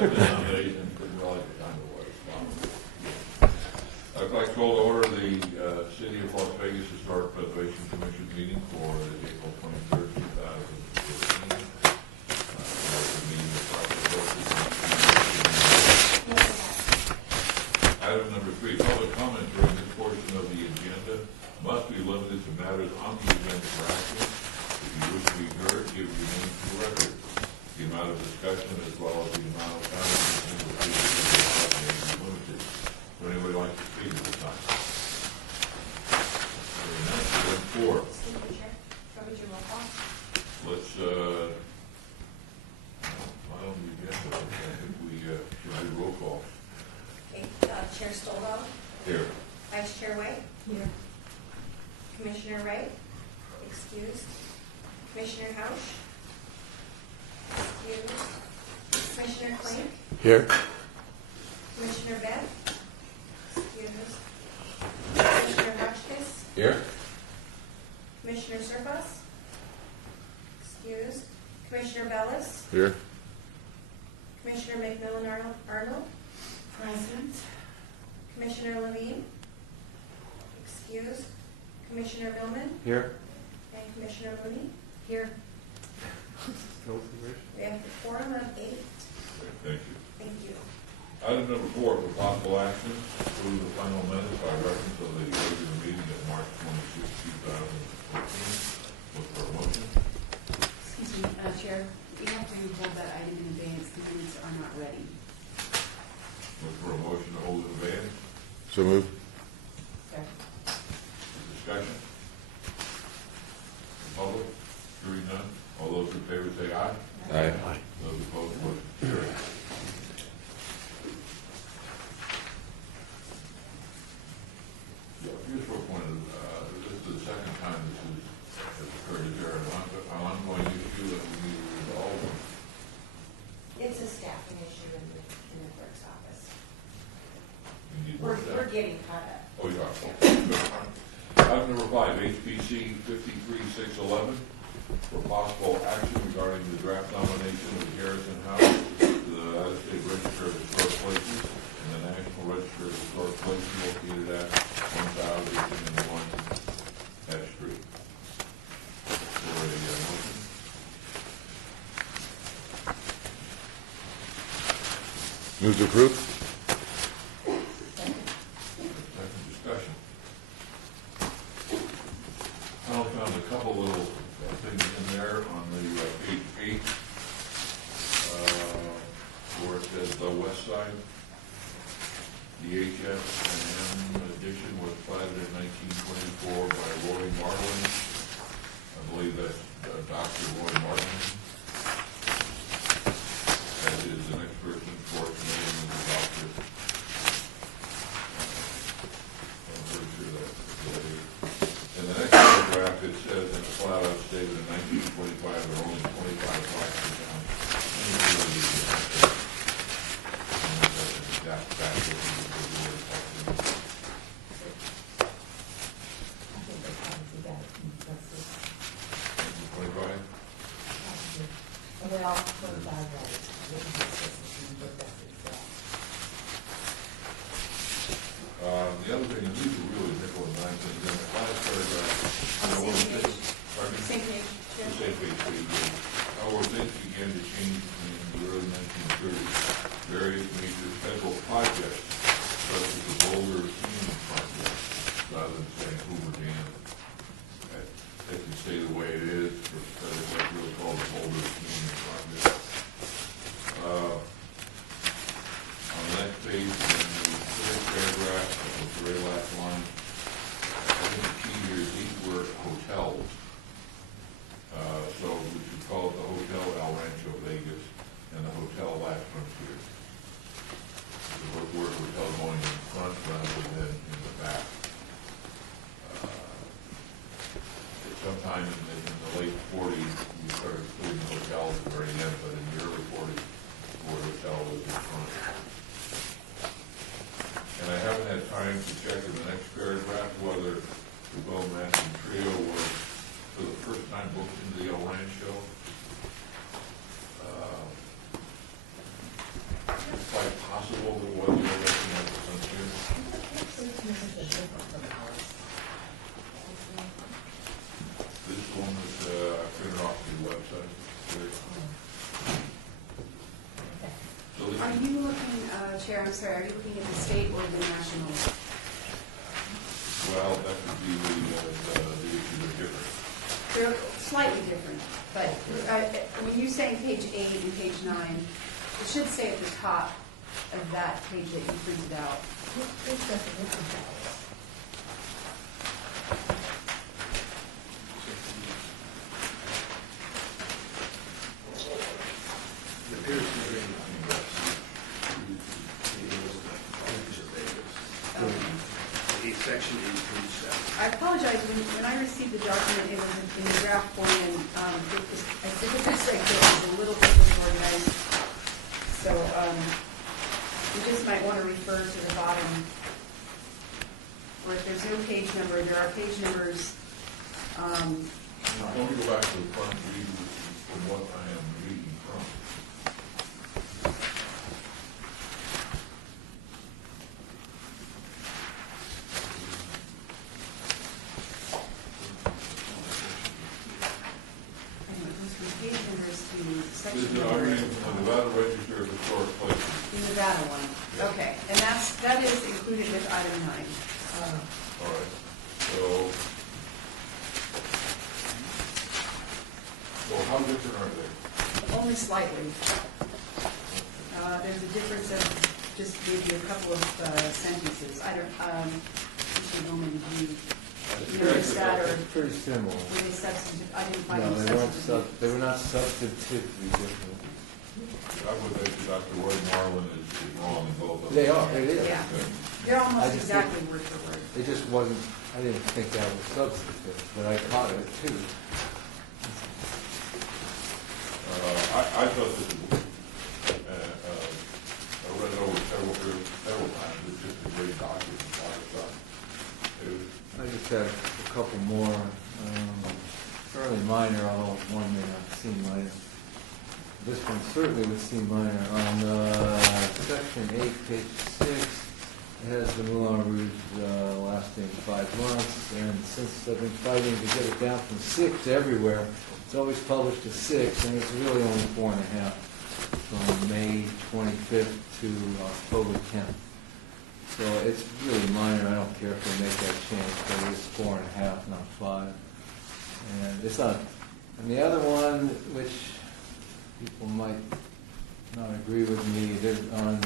Nowadays, and couldn't realize the time it was. I'd like to call to order the City of Las Vegas Historic Preservation Commission meeting for April 23rd, 2014. Item number 3, public comment during this portion of the agenda must be limited to matters on the agenda for action. If you wish to be heard, give your name to the record. The amount of discussion as well as the amount of time may be limited. Would anybody like to speak at this time? Very nice. Item 4. Mr. Chair, covered your roll call. Let's, I don't need to get to it. I think we should do roll call. Okay, Chair Stolwell, Here. Vice Chair White, Here. Commissioner Wright, excused, Commissioner Housh, excused, Commissioner Clink, Here. Commissioner Beth, excused, Commissioner Hotchkiss, Here. Commissioner Surface, excused, Commissioner Bellis, Here. Commissioner McMillan Arnold, Present. Commissioner Levine, excused, Commissioner Billman, Here. and Commissioner Mooney. Here. We have a quorum of 8. Okay, thank you. Thank you. Item number 4, for possible action, approve the final minutes by reference of the regular meeting of March 26, 2014. Look for a motion. Excuse me, Chair, we have to hold that item in advance. The minutes are not ready. Look for a motion to hold in advance. So move. Okay. Discussion. Public, hearing none. All those in favor say aye. Aye. Those opposed, motion carries. Yeah, just for a point, this is the second time this has occurred. Is there an ongoing issue that we need to resolve? It's a staffing issue in the clerk's office. We need more staff? We're getting caught up. Oh, you are. Item number 5, HPC 53611, for possible action regarding the draft nomination of Garrison House to the United States Register of Historic Places and the National Register of Historic Places located at 1001 F Street. For a motion. Move to approve. Second discussion. I found a couple little things in there on the page 8, where it says the west side. The HFM addition was platted in 1924 by Roy Marlin. I believe that's Dr. Roy Marlin. That is the next person for it, name is the doctor. I'm pretty sure that's what it is. In the next paragraph, it says in a flat out statement in 1925, there were only 25 blacks in town. quite possible that what you're looking at is unfair. This one is, I printed off the website. So this Are is- you looking, Chair, I'm sorry, are you looking at the state or the national? well, that would be the issue are different. They're slightly different, but when you're saying page 8 and page 9, it should say at the top of that page that you printed out. Section 8, page 7. I apologize, when I received the document, it was in the draft form, and I think it looks like it was a little bit disorganized. So you just might want to refer to the bottom, or if there's no page number, there are page numbers. Now, let me go back to the front and read from what I am reading from. Anyway, it goes from page numbers to This section is, I'm numbers. reading from the Nevada Register of Historic Places. The Nevada one, Yeah. okay, and that is included with item 9. All right, so how different are they? Only slightly. There's a difference of just maybe a couple of sentences. I don't, actually don't review. You notice that, or It's pretty similar. were they substantive? I didn't find No, them they weren't substantive. they were not substantively different. I would bet you Dr. Roy Marlin is wrong in both of them. They are, it is. Yeah. Okay. They're I almost just exactly word for word. It just wasn't, I didn't think that was substantive, but I caught it too. I thought this was, I read it over several times, it's just a great document, a lot of stuff. I just had a couple more, fairly minor, although one may not seem minor. This one certainly would seem minor. On section 8, page 6, it has the Moulin Rouge lasting 5 months, and since I've been fighting to get it down from 6 everywhere, it's always published as 6, and it's really only 4.5 from May 25th to October 10th. So it's really minor. I don't care if they make that change, but it's 4.5, not 5. And it's not. And the other one, which people might not agree with me, there's on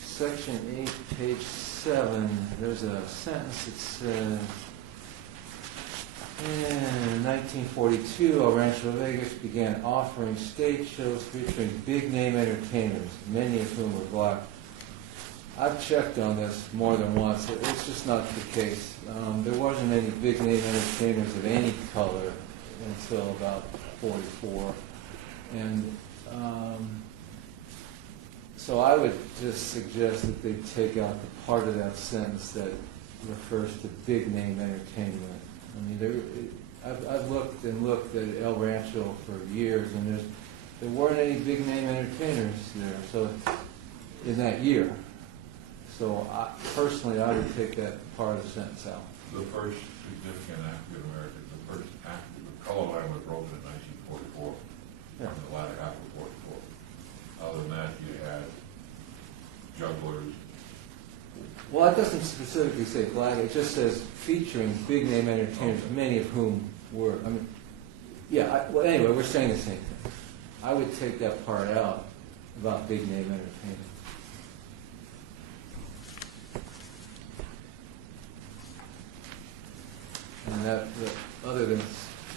section 8, page 7, there's a sentence that says, in 1942, El Rancho Vegas began offering stage shows featuring big-name entertainers, many of whom were black. I've checked on this more than once. It's just not the case. There wasn't any big-name entertainers of any color until about 44. And so I would just suggest that they take out the part of that sentence that refers to big-name entertainment. I mean, I've looked and looked at El Rancho for years, and there weren't any big-name entertainers there. So in that year. So personally, I would take that part of the sentence out. The first significant African American, the first color line was broken in 1944, Yeah. in the latter half of 44. Other than that, you had jugglers. Well, it doesn't specifically say black. It just says featuring big-name entertainers, Okay. many of whom were. I mean, yeah. Well, anyway, we're saying the same thing. I would take that part out about big-name entertainers. And other than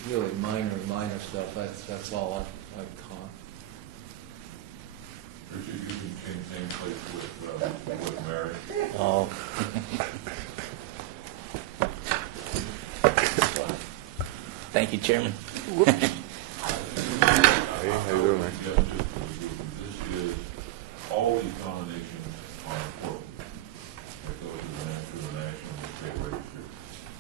really minor stuff, that's all I've caught. Richard, you can change nameplate with Mary. Oh. Thank you, Chairman. Hey, how you doing, man? This is, all these nominations are important. It goes to the national and state register.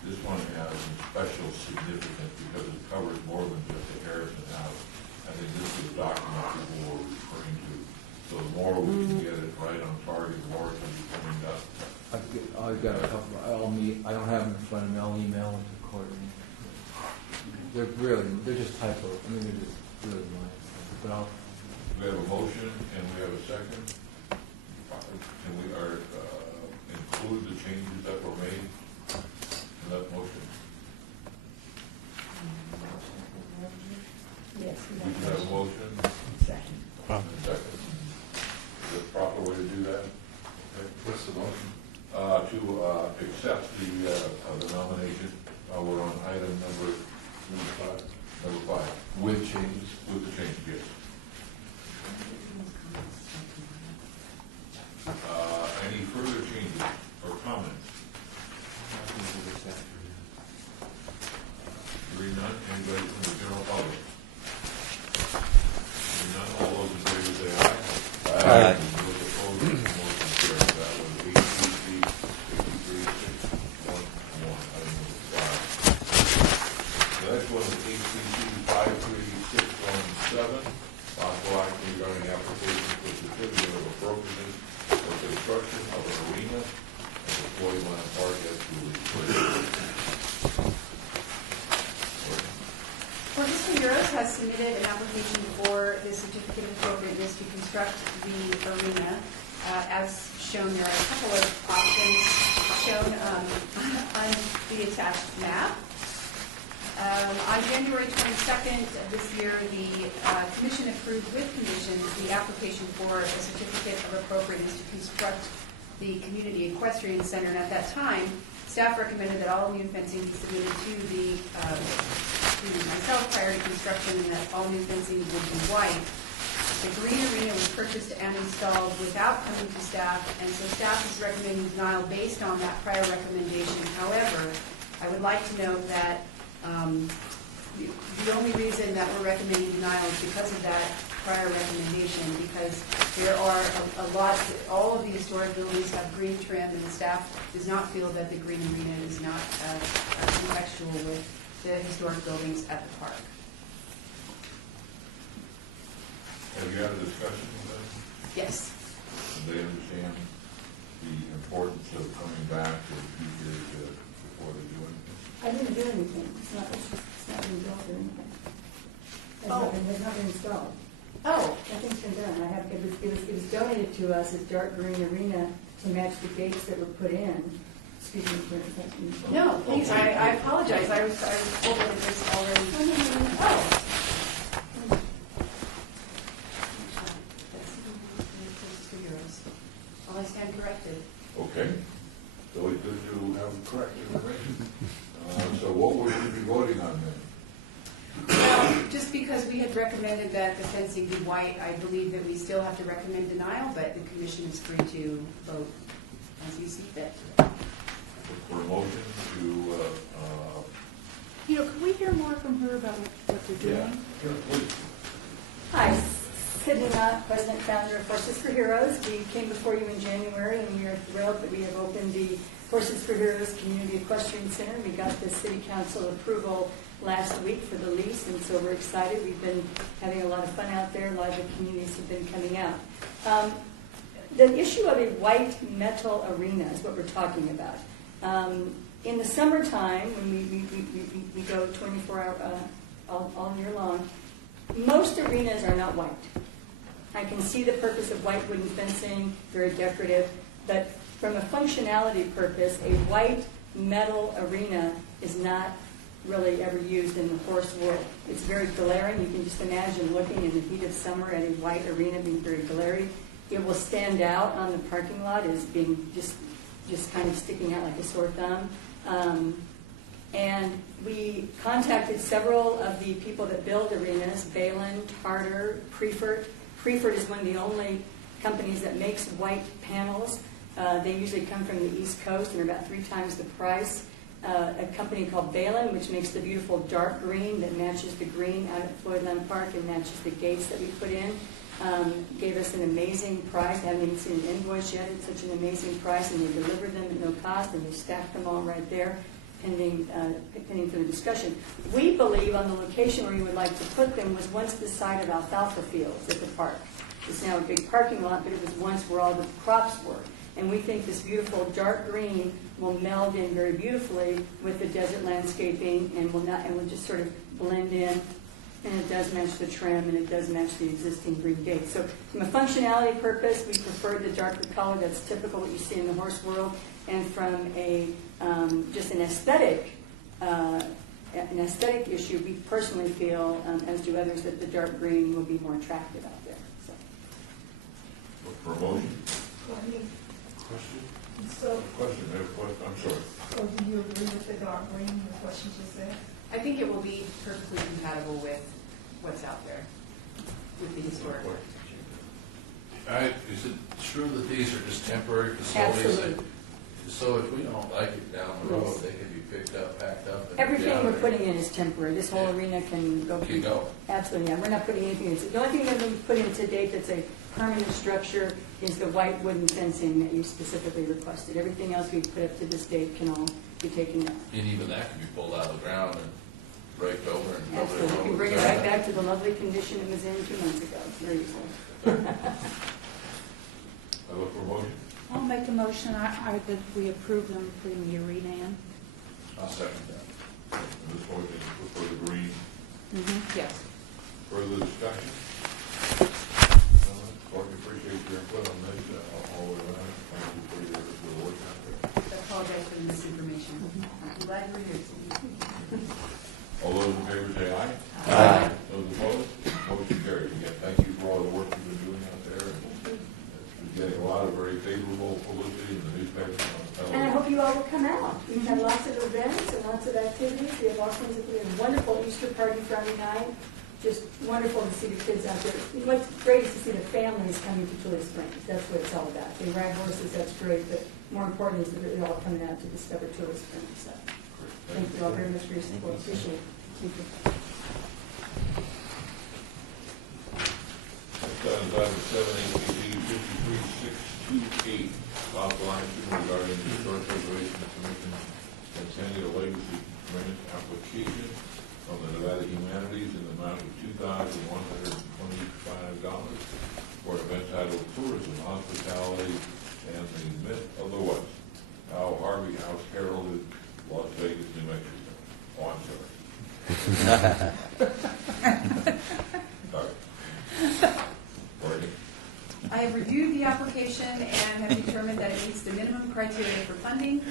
This one has some special significance because it covers more than just the Harrison House. I think this is a document people were referring to. So the more more we can get it right on target, the more it can be coming up. I've got a couple, I don't have them in front of me, I'll email them to Courtney. They're just typos, I mean, they're just really minor, but I'll, We have a motion and we have a second. Can we include the changes that were made in that motion? Yes. We have a motion Second. and a second. Is that the proper way to do that? Okay. what's the motion? To accept the nomination, we're on item number five. With changes? With the change, yes. Any further changes or comments? Hearing none, anybody from the general public? Hearing none, all those in favor say aye. Aye. Those opposed, motion carries. That was HPC 53611, item number 5. The next one is HPC 53617, possible action regarding application for certificate of appropriateness for construction of an arena at the Floyd Land Park at Julie. Fortis Figueros has submitted an application for the certificate of appropriateness to construct the arena. As shown, there are a couple of options shown on the attached map. On January 22nd of this year, the Commission approved with conditions the application for a certificate of appropriateness to construct the Community Equestrian Center. And at that time, staff recommended that all new fencing be submitted to myself prior to construction, and that all new fencing would be white. The green arena was purchased and installed without coming to staff, and so staff is recommending denial based on that prior recommendation. However, I would like to note that the only reason that we're recommending denial is because of that prior recommendation, because there are a lot, all of the historic buildings have green trim, and the staff does not feel that the green arena is not contextual with the historic buildings at the park. Have you had a discussion with them? Yes. Do they understand the importance of coming back to the future before they do anything? I didn't do anything. It's not been built or anything. It's Oh. has not been installed. Oh, Nothing's been done. It was donated to us as dark green arena to match the gates that were put in. Excuse me for interrupting. no, please, I apologize. I was told that it was already. Oh. Well, I stand corrected. Okay, so it's good to have correct information. So what would you be voting on then? Just because we had recommended that the fencing be white, I believe that we still have to recommend denial, but the commission is free to vote as you see fit. For a motion to, Could we hear more from her about what they're yeah, sure, please. Hi, Sydney Knott, President Founder of Horses for Heroes. We came before you in January, and we are thrilled that we have opened the Horses for Heroes Community Equestrian Center. We got the City Council approval last week for the lease, and so we're excited. We've been having a lot of fun out there. A lot of the communities have been coming out. The issue of a white metal arena is what we're talking about. In the summertime, when we go 24-hour all year long, most arenas are not white. I can see the purpose of white wooden fencing, very decorative, but from a functionality purpose, a white metal arena is not really ever used in the horse world. It's very glaring. You can just imagine looking in the heat of summer at a white arena being very glaring. It will stand out on the parking lot as being just kind of sticking out like a sore thumb. And we contacted several of the people that build arenas, Balin, Tartar, Prefert. Prefert is one of the only companies that makes white panels. They usually come from the East Coast and are about 3 times the price. A company called Balin, which makes the beautiful dark green that matches the green out at Floyd Land Park and matches the gates that we put in, gave us an amazing price. I haven't even seen an invoice yet. It's such an amazing price, and they delivered them at no cost, and they stacked them all right there, pending for the discussion. We believe on the location where we would like to put them was once the site of alfalfa fields at the park. It's now a big parking lot, but it was once where all the crops were. And we think this beautiful dark green will meld in very beautifully with the desert landscaping and will just sort of blend in. And it does match the trim, and it does match the existing green gate. So from a functionality purpose, we prefer the darker color. That's typical what you see in the horse world. And from a just an aesthetic issue, we personally feel, as do others, that the dark green will be more attractive out there. So. Look for a motion. Courtney, Question? so, Question, I have a question, I'm sorry. so do you agree with the dark green, with what she just said? I think it will be perfectly compatible with what's out there, with the historic. Is it true that these are just temporary facilities? Absolutely. So if we don't like it down the road, Yes. they can be picked up, packed up, and Everything down we're there. putting in is temporary. This whole arena can go. Can go. Absolutely, yeah. We're not putting anything in. The only thing that we put in to date that's a permanent structure is the white wooden fencing that you specifically requested. Everything else we've put up to this date can all be taken down. And even that can be pulled out of the ground and raked over and nobody Absolutely. We will can bring it right back to the lovely condition it was in 2 months ago, very easily. I look for a motion. I'll make a motion, that we approve them putting the arena in. I'll second that. And this motion is for the green. Yes. Further discussion? Courtney, appreciate your input on this, all of that. Thank you for your work out there. I apologize for the misinformation. I'm glad you were here. All those in favor say aye. Aye. Those opposed, motion carries. Again, thank you for all the work you've been doing out there. It's getting a lot of very favorable publicity in the newspapers and on And I television. hope you all will come out. We've had lots of events and lots of activities. We have all kinds of, we have a wonderful Easter party Friday night. Just wonderful to see the kids out there. What's great is to see the families coming to Tulare Springs. That's what it's all about. They ride horses, that's great, but more important is that they're all coming out to discover Tulare Springs. So thank you all very much for your support. Appreciate it. Thank you. Next item is item 7-8-53-628, possible action regarding the Historic Preservation Commission Centennial Legacy Grant application from the Nevada Humanities in the amount of $2,125 for an event titled Tourism, Hospitality, and the Myth of the West. Al Harvey House Heralded, Las Vegas, New Mexico. Oh, I'm sorry. Sorry. Courtney? I have reviewed the application and have determined that it meets the minimum criteria for funding.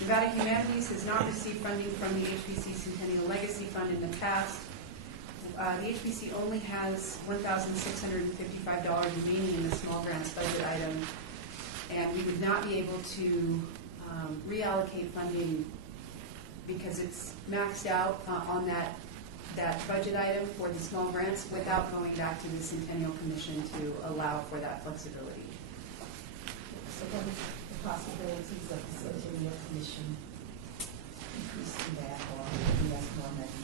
Nevada Humanities has not received funding from the HBC Centennial Legacy Fund in the past. The HBC only has $1,655 remaining in the small grants budget item, and we would not be able to reallocate funding because it's maxed out on that budget item for the small grants without going back to the Centennial Commission to allow for that flexibility. So what is the possibilities of the Centennial Commission increasing that or investing more money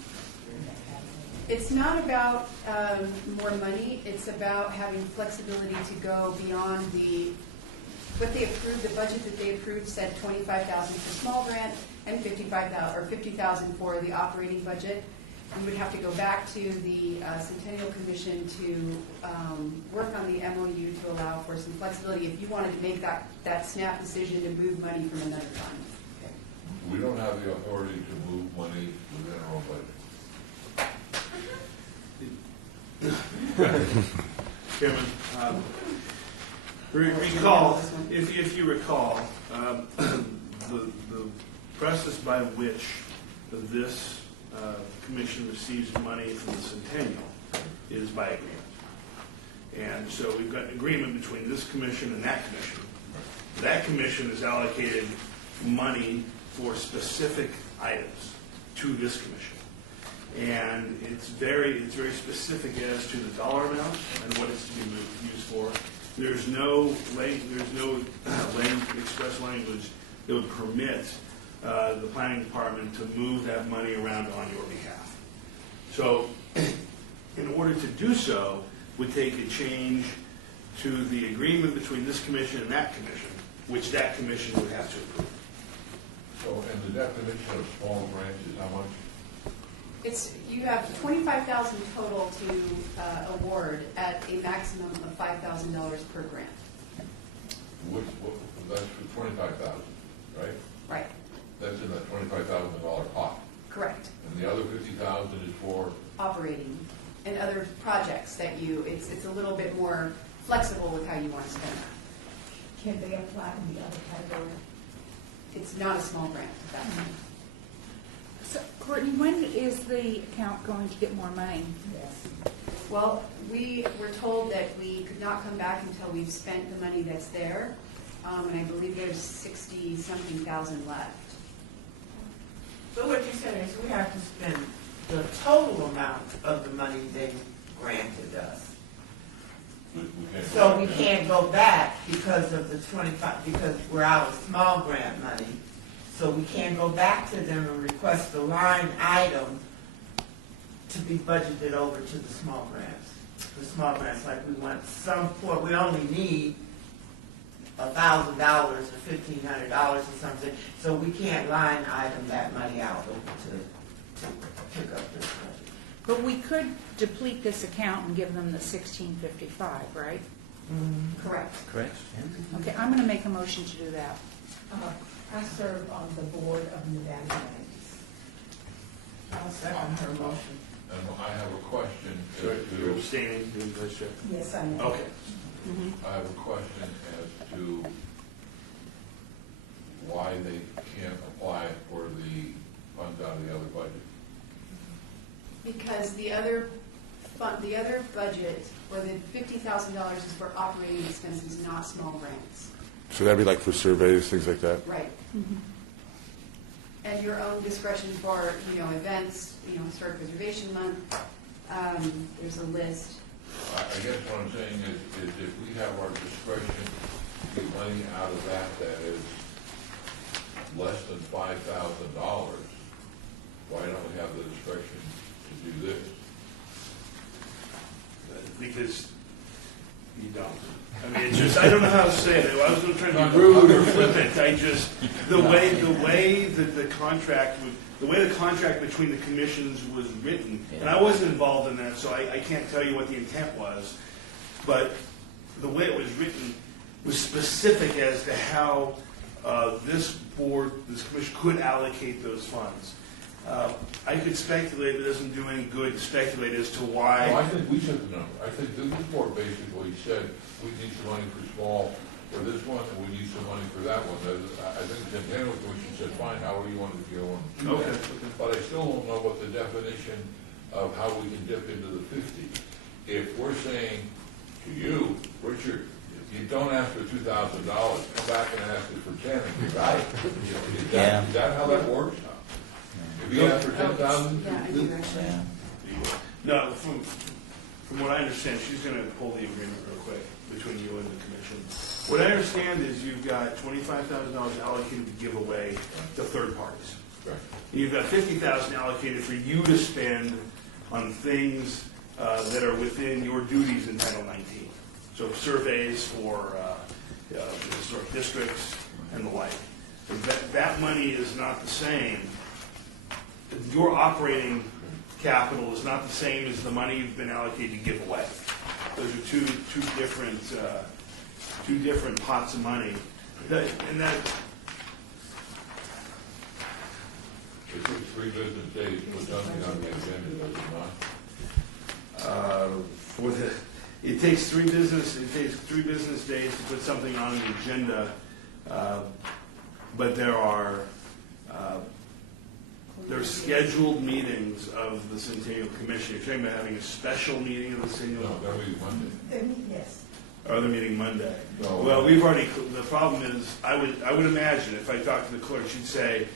in that category? It's not about more money, it's about having flexibility to go beyond what they approved. The budget that they approved said $25,000 for small grant and $55,000 or $50,000 for the operating budget. We would have to go back to the Centennial Commission to work on the MOU to allow for some flexibility if you wanted to make that snap decision to move money from another fund. We don't have the authority to move money within our own budget. Chairman, recall, if you recall, the process by which this commission receives money from the Centennial is by agreement. And so we've got an agreement between this commission and that commission. That commission has allocated money for specific items to this commission. And it's very specific as to the dollar amount and what it's to be used for. There's no express language that would permit the planning department to move that money around on your behalf. So in order to do so would take a change to the agreement between this commission and that commission, which that commission would have to approve. So, and the definition of small grants is how much? You have 25,000 total to award at a maximum of $5,000 per grant. That's for 25,000, right? Right, That's in that $25,000 pot. correct. And the other 50,000 is for, Operating and other projects that it's a little bit more flexible with how you want to spend that. Can they apply in the other category? It's not a small grant at that point. So Courtney, when is the account going to get more money? Yes. Well, we were told that we could not come back until we've spent the money that's there, and I believe there's 60-something thousand left. So what you're saying is we have to spend the total amount of the money they granted us. we can't. So we can't go back because of the 25, because we're out of small grant money. So we can't go back to them and request the line item to be budgeted over to the small grants. The small grants, like we want some, we only need $1,000 or $1,500 or something, so we can't line item that money out over to pick up this budget. But we could deplete this account and give them the $1,655, right? Correct. Correct? Okay, I'm going to make a motion to do that. I serve on the board of Nevada Humanities. I'll second her motion. And I have a question You're as to, abstaining, Vice Chair? Yes, I am. Okay. I have a question as to why they can't apply for the funds out of the other budget. Because the other budget, or the $50,000 is for operating expenses, not small grants. So that'd be like for surveys, things like that? Right. And your own discretion for, events, Historic Preservation Month, there's a list. I guess what I'm saying is if we have our discretion to get money out of that is less than $5,000, why don't we have the discretion to do this? Because you don't. I mean, it's just, I don't know how to say it. I was going to try to be rude or flippant. The way that the contract between the commissions was written, and I wasn't involved in that, so I can't tell you what the intent was, but the way it was written was specific as to how this board, this commission could allocate those funds. I could speculate, but it doesn't do any good to speculate as to why. No, I think we should know. I think this board basically said we need some money for small for this one, and we need some money for that one. I think the Centennial Commission said, fine, however you want to go and do that. Okay. But I still don't know what the definition of how we can dip into the 50. If we're saying to you, Richard, if you don't ask for $2,000, come back and ask us for 10, and you got it. Is that how that works? If you ask for 10,000? Yeah, I do actually. Yeah. No, from what I understand, she's going to pull the agreement real quick between you and the commission. What I understand is you've got $25,000 allocated to give away to third parties. Right. And you've got $50,000 allocated for you to spend on things that are within your duties in Title 19. So surveys for the historic districts and the like. That money is not the same. Your operating capital is not the same as the money you've been allocated to give away. Those are two different pots of money. It took 3 business days to put something on the agenda, does it not? It takes three business days to put something on the agenda, but there's scheduled meetings of the Centennial Commission. You're talking about having a special meeting of the Centennial? No, that'll be Monday. Yes. Or they're meeting Monday? No. Well, the problem is, I would imagine, if I talked to the clerk, she'd say,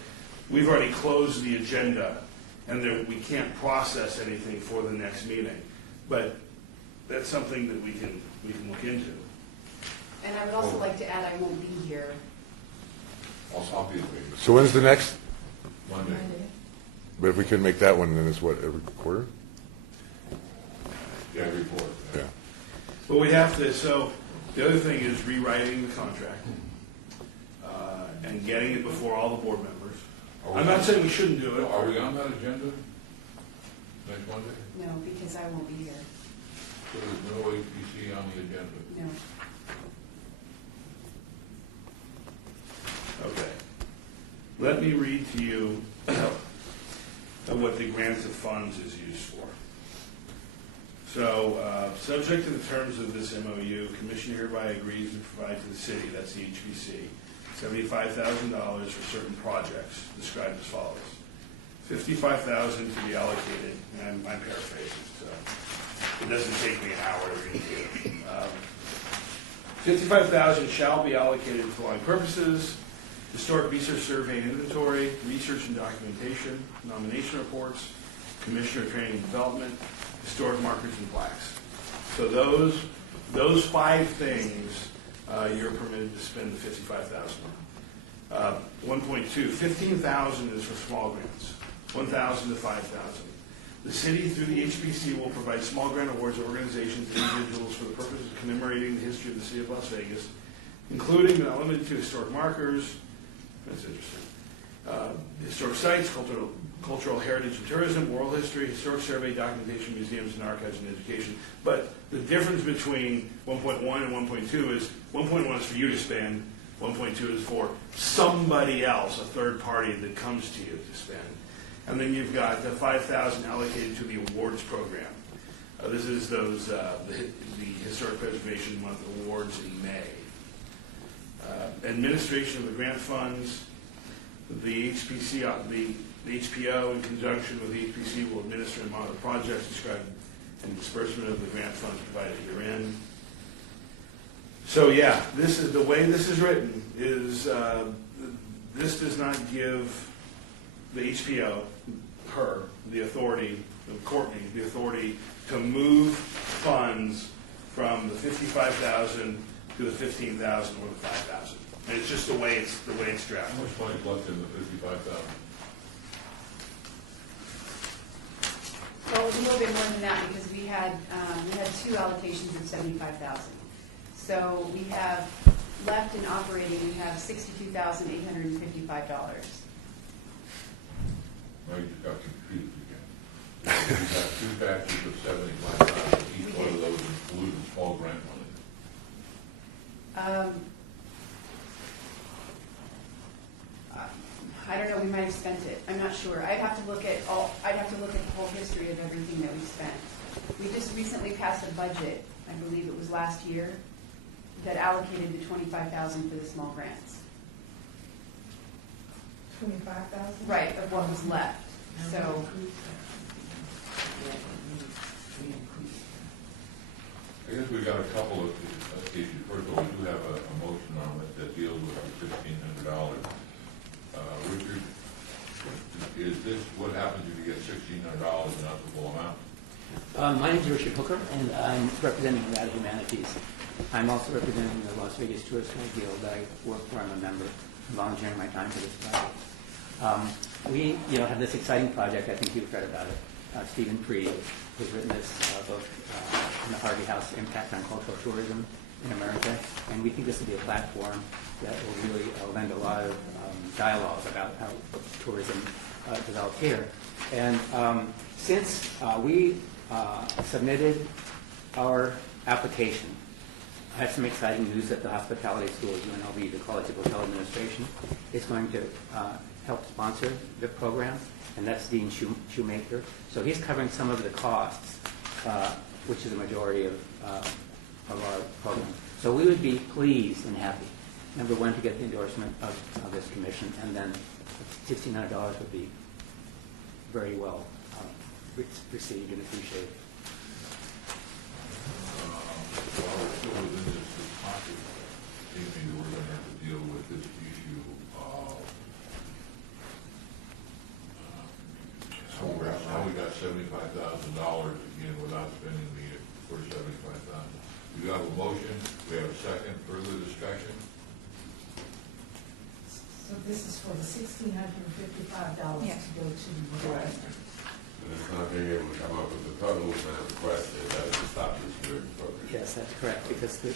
we've already closed the agenda, and we can't process anything for the next meeting. But that's something that we can look into. And I would also like to add, I won't be here. I'll be available. So when's the next? Monday. But if we could make that one, then it's what, every quarter? Yeah, report. Yeah. But we have to, so the other thing is rewriting the contract and getting it before all the board members. I'm not saying we shouldn't do it. Are we on that agenda? next Monday? No, because I won't be here. So there's no HPC on the agenda. No. Okay. Let me read to you what the grants of funds is used for. So, subject to the terms of this MOU, Commission hereby agrees to provide to the city, that's the HPC, $75,000 for certain projects described as follows. $55,000 to be allocated, and I'm paraphrasing, so it doesn't take me an hour to read it. $55,000 shall be allocated for the following purposes: historic research survey and inventory, research and documentation, nomination reports, commissioner training and development, historic markers and plaques. So those 5 things, you're permitted to spend the $55,000 on. 1.2, $15,000 is for small grants, $1,000 to $5,000. The city, through the HPC, will provide small grant awards to organizations and individuals for the purpose of commemorating the history of the city of Las Vegas, including but not limited to historic markers. That's interesting. Historic sites, cultural heritage and tourism, oral history, historic survey, documentation, museums and archives and education. But the difference between 1.1 and 1.2 is 1.1 is for you to spend, 1.2 is for somebody else, a third party that comes to you to spend. And then you've got the $5,000 allocated to the awards program. This is those the Historic Preservation Month awards in May. Administration of the grant funds. The HPC, the HPO, in conjunction with the HPC, will administer and monitor projects described and disbursement of the grant funds provided herein. So yeah, this is the way this is written. Is this does not give the HPO, her, the authority, Courtney, the authority to move funds from the $55,000 to the $15,000 or the $5,000. And it's just the way it's How drafted. much money is left in the 55,000? Well, it was a little bit more than that because we had 2 allocations of 75,000. So we have left in operating, we have $62,855. No, you just got confused again. You got 2 batches of 75,000, each one of those included small grant money. I don't know, we might have spent it. I'm not sure. I'd have to look at the whole history of everything that we spent. We just recently passed a budget, I believe it was last year, that allocated the $25,000 for the small grants. 25,000? Right, of what was left. So, I guess we got a couple of issues. First of all, we do have a motion on it that deals with the $1,500. Richard, is this what happens if you get $1,600 and not the full amount? My name is Richard Hooker, and I'm representing Rad Humanities. I'm also representing the Las Vegas Tourist Guild. I work where I'm a member, volunteering my time for this project. We, have this exciting project. I think you've read about it. Stephen Freed has written this book in the Harvey House, Impact on Cultural Tourism in America, and we think this will be a platform that will really lend a lot of dialogue about how tourism developed here. And since we submitted our application, I have some exciting news that the hospitality school at UNLV, the College of Hotel Administration, is going to help sponsor the program, and that's Dean Shoemaker. So he's covering some of the costs, which is the majority of our program. So we would be pleased and happy, number one, to get the endorsement of this commission, and then $1,600 would be very well received and appreciated. While we're still within this topic, seems to me that we're going to have to deal with this issue of how we got $75,000 again without spending the first $75,000. We have a motion. We have a second. Further discussion. So this is for the $1,655 Yes. to go to the requester. And it's not being able to come up with the totals and request it, that is stop this during the program. Yes, that's correct, because the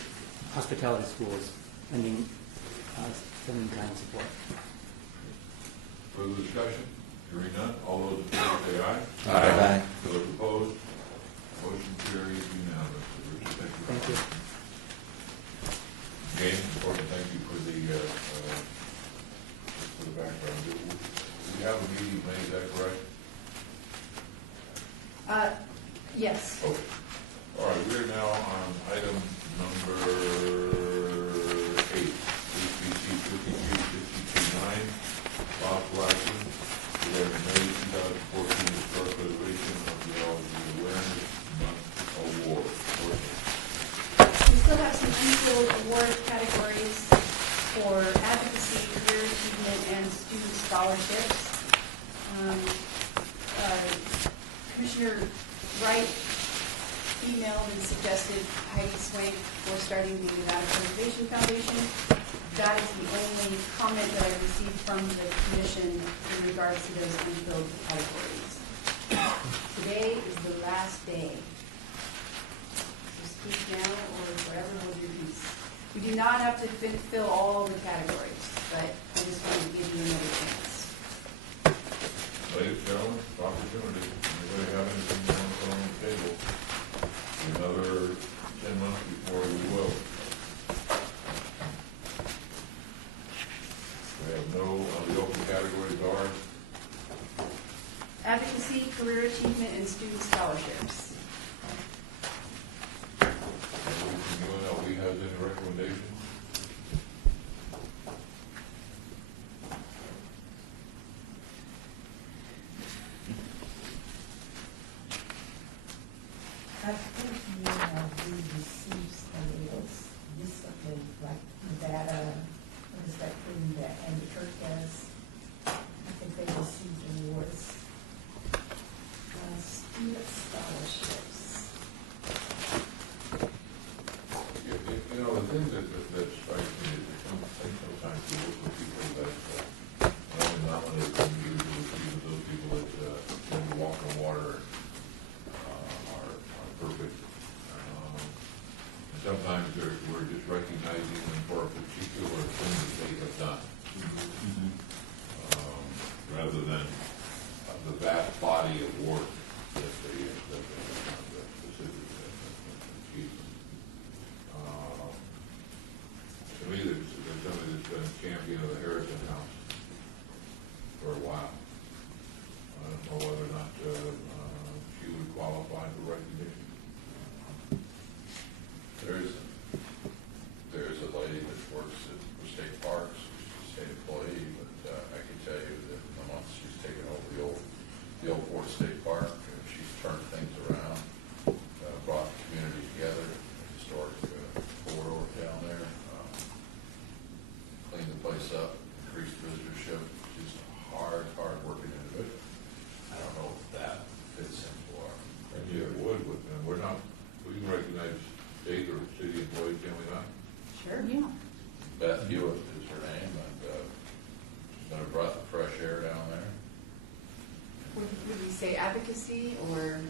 hospitality school is sending kind support. Further discussion? Hearing none, all those in favor say aye. Aye. Those opposed, motion carries unanimously. Richard, thank you. Thank you. James, important, thank you for the background. We have a meeting May, is that correct? Yes. Okay. All right, we're now on item number 8, HPC 53-62-9, possible action regarding the May 2014 Historic Preservation of Geology Awareness Month Award. We still have some unfilled award categories for advocacy, career achievement, and student scholarships. Commissioner Wright emailed and suggested Heidi Swank for starting the Nevada Conservation Foundation. That is the only comment that I received from the commission in regards to those unfilled categories. Today is the last day. So speak now or forever hold your peace. We do not have to fill all the categories, but I just wanted to give you another chance. Ladies and gentlemen, opportunity. Anybody have anything you want to put on the table? Another 10 months before we will. We have no, the open categories are, Advocacy, career achievement, and student scholarships. anybody from UNLV has any recommendations? I think we received some of those recently, like Nevada, what is that thing that Andy Kirk does? I think they received awards. Student scholarships. You know, the thing that strikes me is that sometimes you work with people that, not only from you, but even those people that, when you walk on water, are perfect. And sometimes we're just recognizing them for a particular thing that they have done. Rather than the vast body of work that they have done, the specific achievement. To me, there's somebody that's been a champion of the Harrison House for a while. I don't know whether or not she would qualify for recognition. There's a lady that works at the state parks, she's a state employee, but I can tell you that in the months she's taken over the old Fort State Park, she's turned things around, brought the community together, historic corridor down there, cleaned the place up, increased visitorship. She's a hard-working individual. I don't know if that fits into our. Yeah, it would, and we're not, we can recognize state or city employees, can we not? Sure. Yeah. Beth Hewitt is her name, and she's been a breath of fresh air down there. Would we say advocacy or?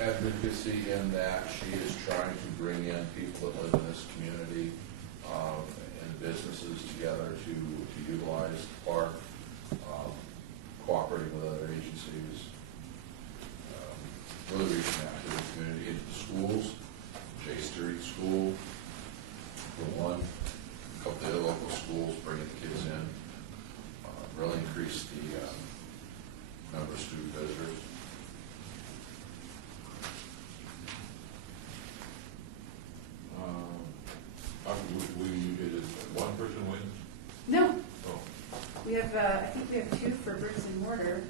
Advocacy in that she is trying to bring in people that live in this community and businesses together to utilize the park, cooperating with other agencies, really reaching out to the community, into the schools, J Street School, for one, a couple of the other local schools, bringing the kids in, really increase the number of student visitors. Is it one person wins? No, Oh, we have, I think we have 2 for bricks and mortar.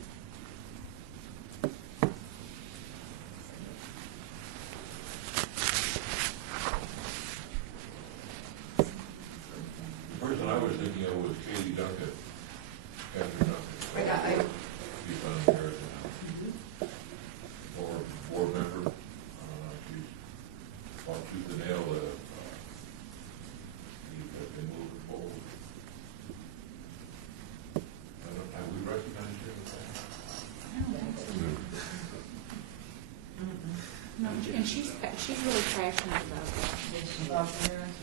the person I was thinking of was Katie Duncan. Catherine Duncan. She's on the Harrison House. Or board member, she's fought tooth and nail to keep it moving forward. I don't, have we recognized her with that? No, and she's really passionate about that. About parents,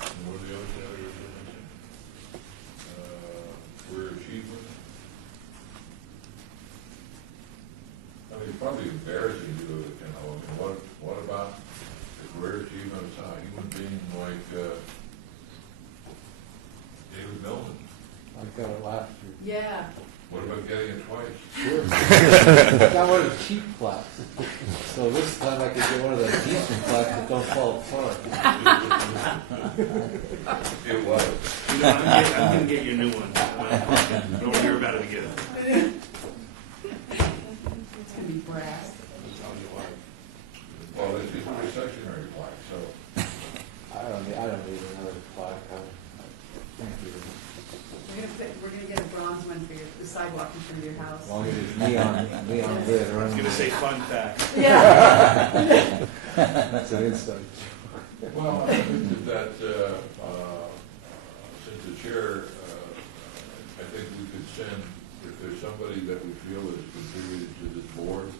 And what are the other getting it twice. Sure. I got one of the cheap plaques. So this time I could get one of the decent plaques that don't fall apart. It was. You know, I'm gonna get you a new one. Don't hear about it again. It's gonna be brass. Well, it's just a sectionary plaque, so. I don't need another plaque. Thank you. We're gonna get a bronze one for the sidewalk in front of your house. As long as it's neon red. I was gonna say fun fact. Yeah. That's an insight. Well, I think that, since the chair, I think we could send, if there's somebody that we feel has contributed to this board,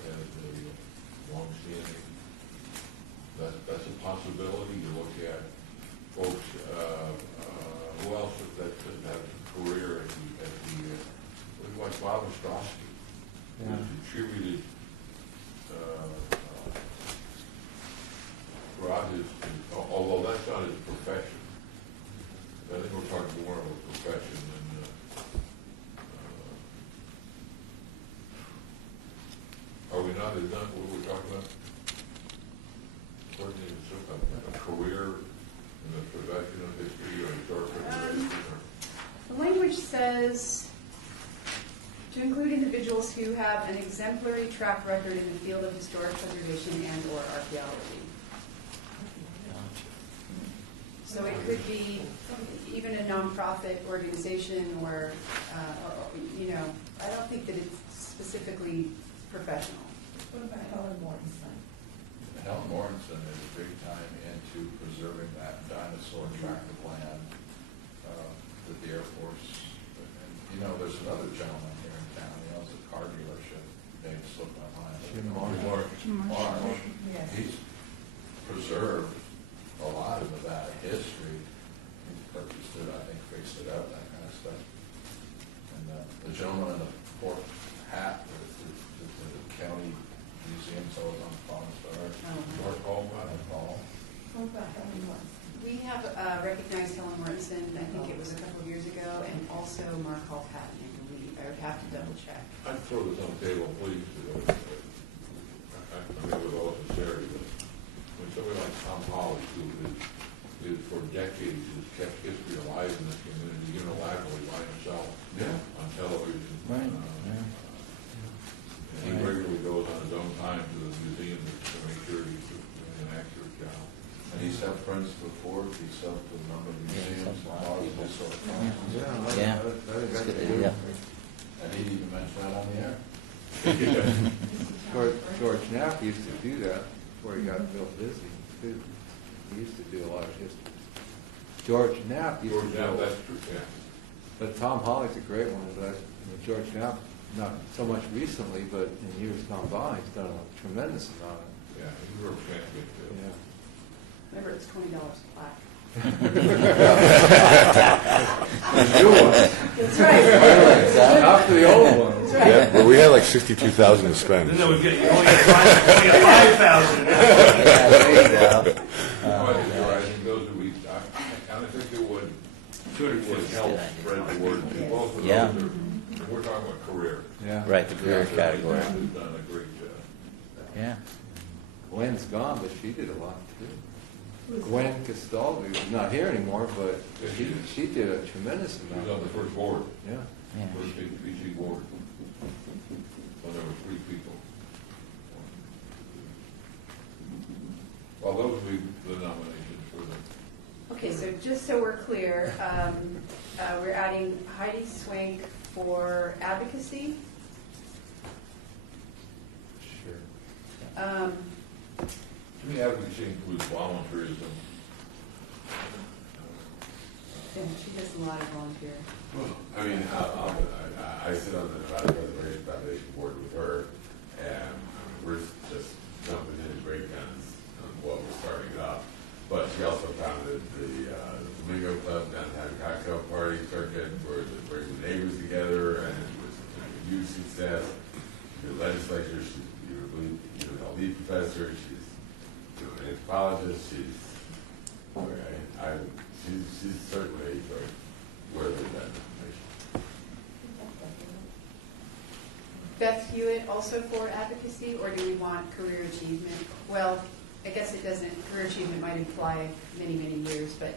that has a long-standing, that's a possibility. You look at folks, who else that has a career at the like Bob Ostrowski, Yeah. who's contributed throughout his, although that's not his profession. I think we're talking more of a profession than, are we not, is not what we're talking about? Certainly, a career in the profession of history or historic preservation or. The language says to include individuals who have an exemplary track record in the field of historic preservation and/or archaeology. So it could be even a nonprofit organization or, you know, I don't think that it's specifically professional. What about Helen Mortensen? Helen Mortensen is big time into preserving that dinosaur tract of land that the Air Force, and, you know, there's another gentleman here in town, he owns a car dealership, name slipped my mind. Jim Marsh. Marsh. Yes. He's preserved a lot of Nevada history. He's purchased it, I think, fixed it up, that kind of stuff. And the gentleman in the port hat, the county museum, so it's on Palm Star. George Paul, Paul. What about Helen Mortensen? We have recognized Helen Mortensen, I think it was a couple of years ago, and also Mark Hall Patton, I believe. I would have to double check. I'd throw this on the table, please. I mean, with all sincerity, but when somebody like Tom Hollis, who is for decades has kept history alive in this community unilaterally by himself on television. Right, And he regularly goes on his own time to the museum to make sure he's doing an accurate job. And he's helped Friends of the Fort, he's helped a number of museums, laws, and this sort of thing. Yeah. That's good, yeah. And he'd even mention that on the air. George Knapp used to do that before he got real busy, too. He used to do a lot of history. George Knapp used George, to now do that's true, yeah. But Tom Holly's a great one, but George Knapp, not so much recently, but in years gone by, he's done a tremendous amount of Yeah, he's a real champion too. yeah. Remember, it's $20 a plaque. New ones. That's right. After the old ones. Yeah, but we had like 62,000 to spend. No, we only got 5,000. Yeah, there you go. I think those would be, I think it would help spread the word to both of those. Yeah. We're talking about career. Yeah. Right, the career category. Who's done a great job. Yeah. Gwen's gone, but she did a lot too. Gwen Castaldi is not here anymore, but she did a tremendous She amount. was on the first board, Yeah. Yeah. first HPC board. Well, there were 3 people. Well, those would be the nominations for the. Okay, so just so we're clear, we're adding Heidi Swank for advocacy. Sure. To me, advocacy includes volunteerism. And she does a lot of volunteer. Well, I mean, I sit on the Nevada Preservation Foundation board with her, and we're just jumping in great guns on what we're starting up. But she also founded the Flamingo Club downtown cocktail party circuit, where it brings the neighbors together, and it was a huge success. She's a legislature, she's a UNLV professor, she's an anthropologist, she's certainly a where there's that information. Beth Hewitt also for advocacy, or do we want career achievement? Well, I guess it doesn't, career achievement might imply many, many years, but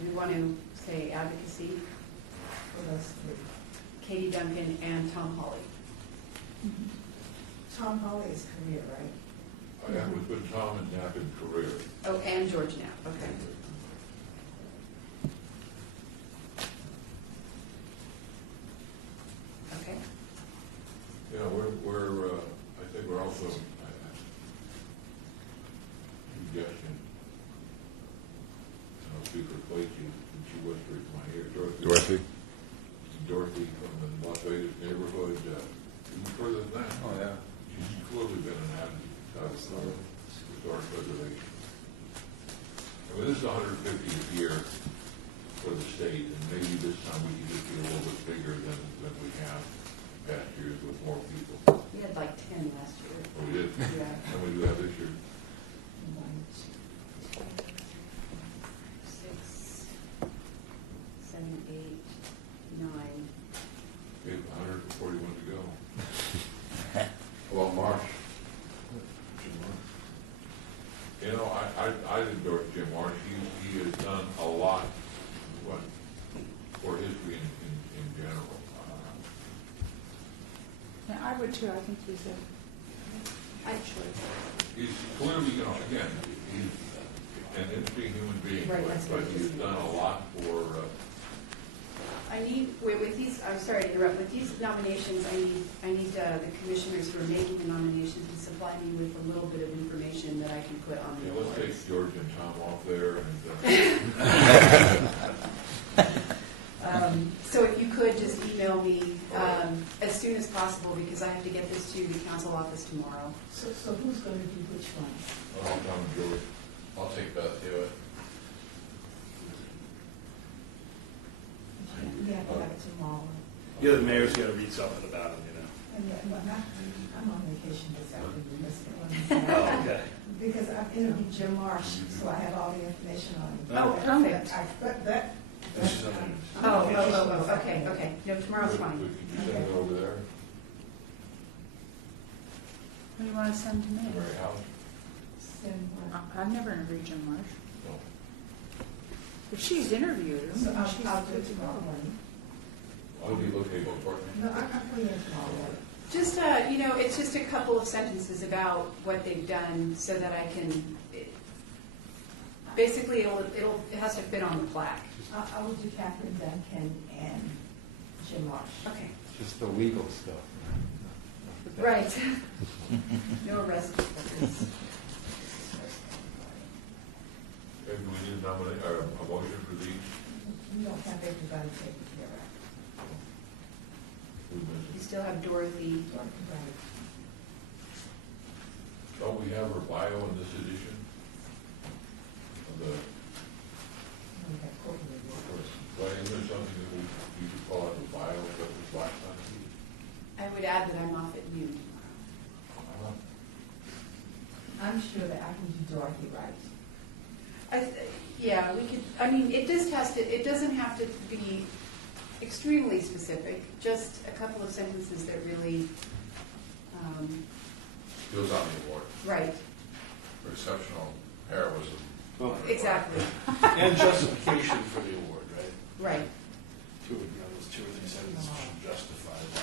do we want to say advocacy? For those three. Katie Duncan and Tom Hawley. Tom Hawley is career, right? I would put Tom and Knapp in career. Oh, and George Knapp, okay. Okay. Yeah, I think we're also, suggestion, I'll speak for Clayton, and she whispered in my ear, Dorothy? Dorothy from the Las Vegas neighborhood, even further than that. Oh, yeah. She's clearly been an advocate of historic preservation. I mean, this is 150th year for the state, and maybe this time we can just be a little bit bigger than we have past years with more people. We had like 10 last year. Oh, we did? Yeah. How many do we have this year? 6, 7, 8, 9. We have 141 to go. Well, Marsh, You know, I endorse Jim Marsh. He has done a lot, for history in general. Yeah, I would too. I think he's a choice. He's clearly, again, he's an interesting human being, Right, that's but what he's he's- done a lot for, I need, with these, I'm sorry to interrupt, with these nominations, I need the commissioners who are making the nominations to supply me with a little bit of information that I can put on the let's take awards. George and Tom off there and, So if you could just email me as soon as possible, because I have to get this to the council office tomorrow. So who's going to do which one? Tom and George. I'll take Beth Hewitt. We have to have it tomorrow. Yeah, the mayor's got to read something about him, And I'm on vacation this afternoon, that's the one. Oh, okay. Because I've interviewed Jim Marsh, so I have all the information on him. Oh, perfect. This is on Okay. No, tomorrow's fine. Could you send it over there, What do you want to send to me? Mary House? Send one. I've never interviewed Jim Marsh. No. If she's interviewed him, So then she's I'll do good it to tomorrow go. morning. I'll be located on Courtney. No, I'll put it in tomorrow morning. Just, it's just a couple of sentences about what they've done so that I can, basically, it has to fit on the plaque. I will do Catherine Duncan and Jim Marsh. Okay. Just the legal stuff. Right. No arrest records. Okay, do we need a nomination, or a motion for these? We don't have everybody taken care of. Who missed You it? still have Dorothy. Right. Don't we have her bio in this edition? Of the, We have Courtney. why isn't there something that you could call it the bio that was last time? I would add that I'm off at noon tomorrow. I'm sure that I can do Dorothy right. Yeah, we could, it doesn't have to be extremely specific, just a couple of sentences that really, Goes on the award right, for exceptional heroism. Oh, exactly, and justification for the award, right? right. Those 2 or 3 sentences should justify why.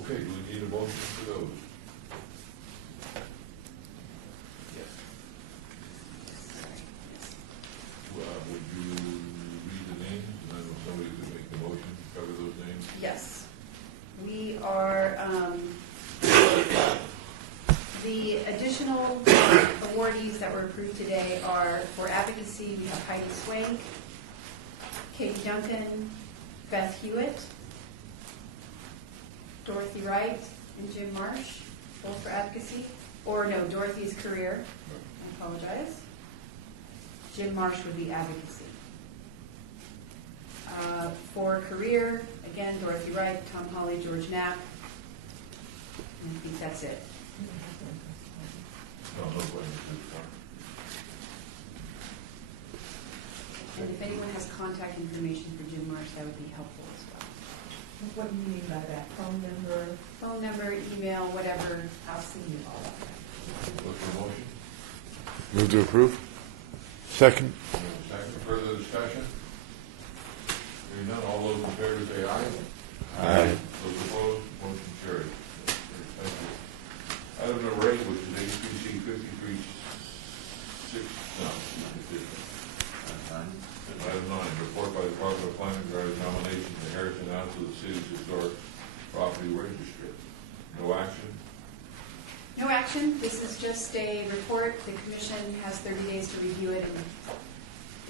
Okay, do we need a motion for those? Would you read the names, and then somebody could make the motion, cover those names? Yes. We are, the additional awardees that were approved today are for advocacy, we have Heidi Swank, Katie Duncan, Beth Hewitt, Dorothy Wright, and Jim Marsh, both for advocacy. Or no, Dorothy's career, I apologize. Jim Marsh would be advocacy. For career, again, Dorothy Wright, Tom Holly, George Knapp. And I think that's it. No, no question. And if anyone has contact information for Jim Marsh, that would be helpful as well. What do you mean by that? Phone number? Phone number, email, whatever. I'll see you all of that. Look for a motion. Move to approve? Second? Second, further discussion? Hearing none, all those in favor say aye. Aye. Those opposed, motion carried. Thank you. Item number 8, which is HPC 53-6, no, Item 9, report by the Department of Planning regarding nomination to Harrison House to the city's historic property registry. No action? No action. This is just a report. The commission has 30 days to review it, and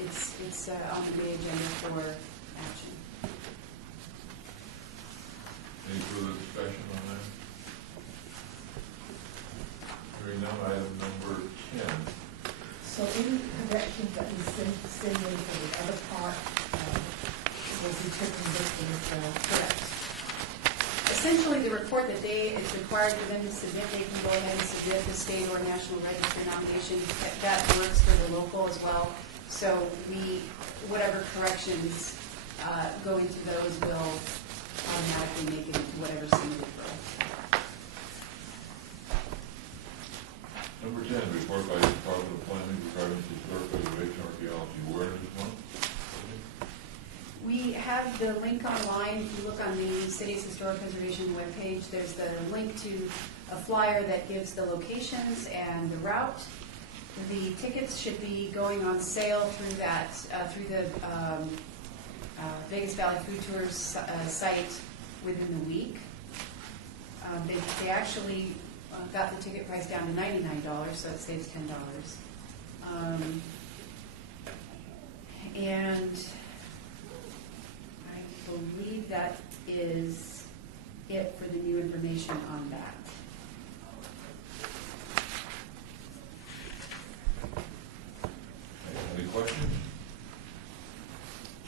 it's on the agenda for action. Any further discussion on that? Hearing none, item number 10. So any corrections that we send in for the other part, will be taken this one as well? Correct. Essentially, the report that it's required for them to submit, they can go ahead and submit the state or national register nomination. That works for the local as well. So whatever corrections go into those will automatically make it into whatever submitted for. Number 10, report by the Department of Planning regarding historic preservation archaeology awareness month. We have the link online. If you look on the city's historic preservation webpage, there's the link to a flyer that gives the locations and the route. The tickets should be going on sale through that through the Vegas Valley Food Tours site within the week. They actually got the ticket price down to $99, so it saves $10. And I believe that is it for the new information on that. Any questions?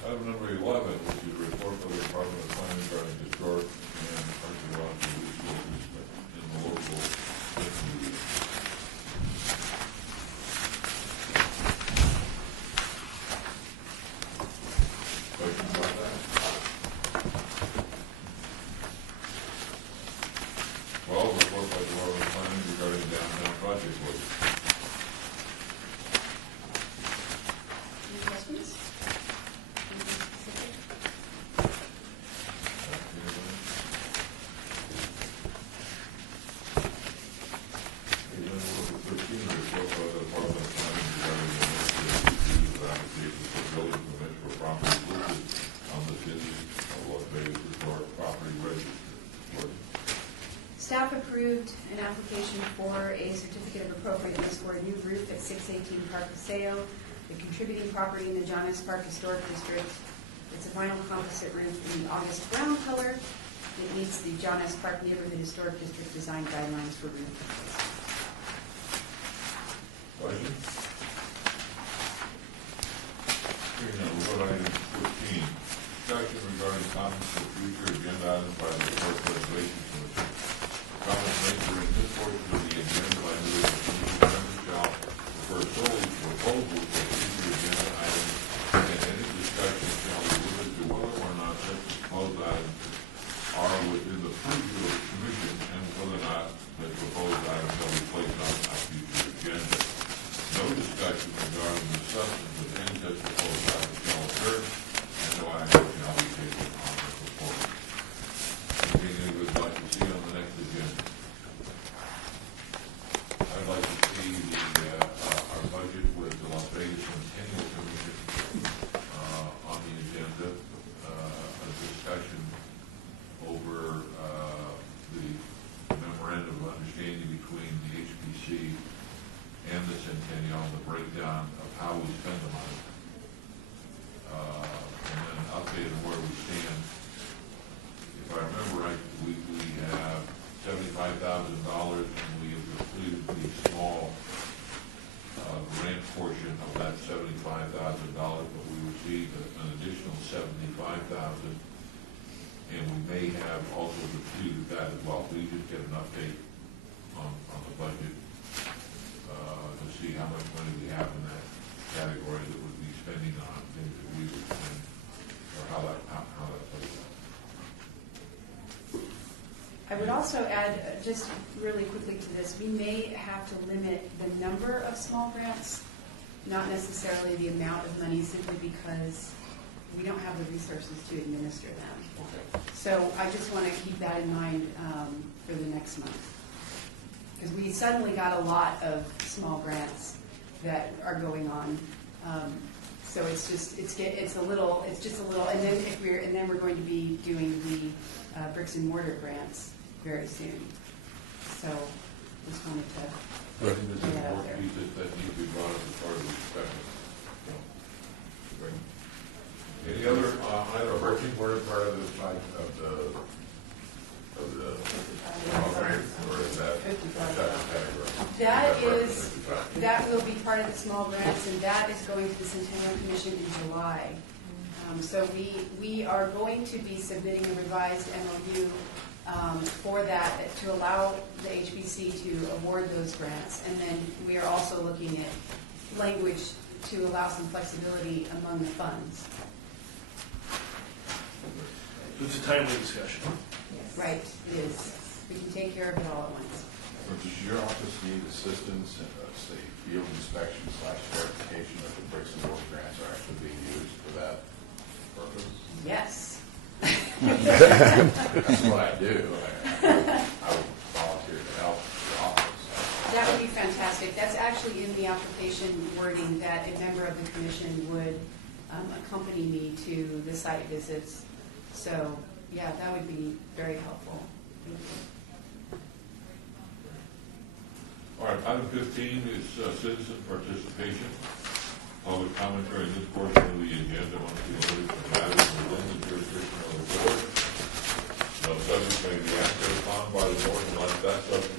Item number 11, which is a report by the Department of Planning regarding historic and archaeological resources in the local community. Questions about that? Well, report by the Department of Planning regarding downtown project work. Any questions? Anything specific? Staff approved an application for a certificate of appropriateness for a new roof at 618 Park Paseo, the contributing property in the John S. Park Historic District. It's a vinyl composite roof in the August brown color. It meets the John S. Park Neighborhood Historic District design guidelines for roof. Question? Hearing none, we'll go to item 14. Discussion regarding comments for future agenda items by the Historic Preservation Commission. Comments made during this portion of the agenda by the commission members shall refer solely to proposals for future agenda items, and any discussion shall be limited to whether or not such proposed items are within the purview of the commission and whether or not the proposed item shall be placed on a future agenda. No discussion regarding the substance of any such proposed item shall occur, and no action shall be taken on the proposal. Anything you would like to see on the next agenda? I'd like to see our budget with the Las Vegas Centennial Commission on the agenda, a discussion over the memorandum of understanding between the HPC and the Centennial, the breakdown of how we spend the money. And then an update on where we stand. If I remember right, we have $75,000 and we have completed the small grant portion of that $75,000, but we received an additional $75,000 have also disputed that as well. We just get an update on the budget, to see how much money we have in that category that would be spending on things that we would spend, or how that plays out. I would also add, just really quickly to this, we may have to limit the number of small grants, not necessarily the amount of money, simply because we don't have the resources to administer them. So I just want to keep that in mind for the next month. Because we suddenly got a lot of small grants that are going on. So it's just a little, and then we're going to be doing the bricks and mortar grants very soon. So just wanted to I think this is more pieces that need to be brought up as part of the discussion. So, great. Any other, either Bricks and mortar part of the small grants, or is that category? That will be part of the small grants, and that is going to the Centennial Commission in July. So we are going to be submitting a revised MOU for that, to allow the HBC to award those grants. And then we are also looking at language to allow some flexibility among the funds. It's a timely discussion. Right, it is. We can take care of it all at once. Does your office need assistance in, say, field inspection / verification that the bricks and mortar grants are actually being used for that purpose? Yes. That's what I do. I would volunteer to help the office. That would be fantastic. That's actually in the application wording, that a member of the commission would accompany me to the site visits. So, yeah, that would be very helpful. Thank you. all right, item 15 is citizen participation. Public commentary in this portion of the agenda must be limited to matters within the jurisdiction of the board. No subject may be acted upon by the board unless that subject